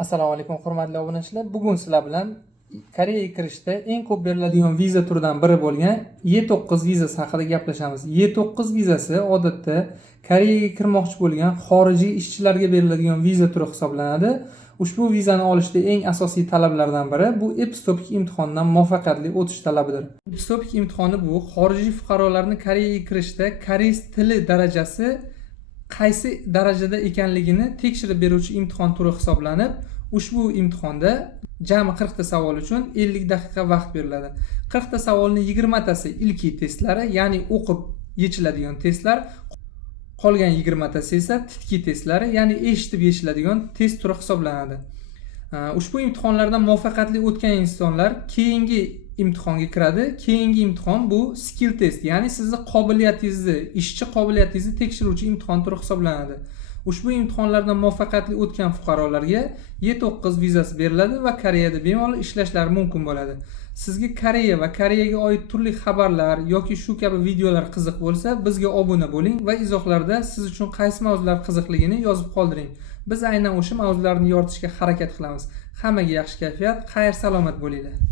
Assalomu alaykum hurmatli obunachilar. Bugun sizlar bilan Koreyaga kirishda eng ko'p beriladigan viza turidan biri bo'lgan Y9 vizasi haqida gaplashamiz. Y9 vizasi odatda Koreyaga kirmoqchi bo'lgan xorijiy ishchilarga beriladigan viza turi hisoblanadi. Ushbu vizani olishda eng asosiy talablardan biri bu EPSTOPIK imtihonidan muvaffaqiyatli o'tish talabidir. EPSTOPIK imtihoni bu xorijiy fuqarolarni Koreyaga kirishda koreys tili darajasi qaysi darajada ekanligini tekshirib beruvchi imtihon turi hisoblanib, ushbu imtihonda jami 40 ta savol uchun 50 daqiqa vaqt beriladi. 40 ta savolning 20 tasi ilkiy testlari, ya'ni o'qib yechiladigan testlar, qolgan 20 tasi esa titkiy testlari, ya'ni eshitib yechiladigan test turi hisoblanadi. Ushbu imtihonlardan muvaffaqiyatli o'tgan insonlar keyingi imtihonga kiradi. Keyingi imtihon bu skill test, ya'ni sizning qobiliyatingizni, ishchi qobiliyatingizni tekshiruvchi imtihon turi hisoblanadi. Ushbu imtihonlardan muvaffaqiyatli o'tgan fuqarolarga Y9 vizasi beriladi va Koreyada bemalol ishlashlari mumkin bo'ladi. Sizga Koreya va Koreyaga oid turli xabarlar yoki shu kabi videolar qiziq bo'lsa, bizga obuna bo'ling va izohlarda siz uchun qaysi mavzular qiziqligini yozib qoldiring. Biz aynan o'sha mavzularni yoritishga harakat qilamiz. Hammaga yaxshi kayfiyat, xayr salomat bo'linglar.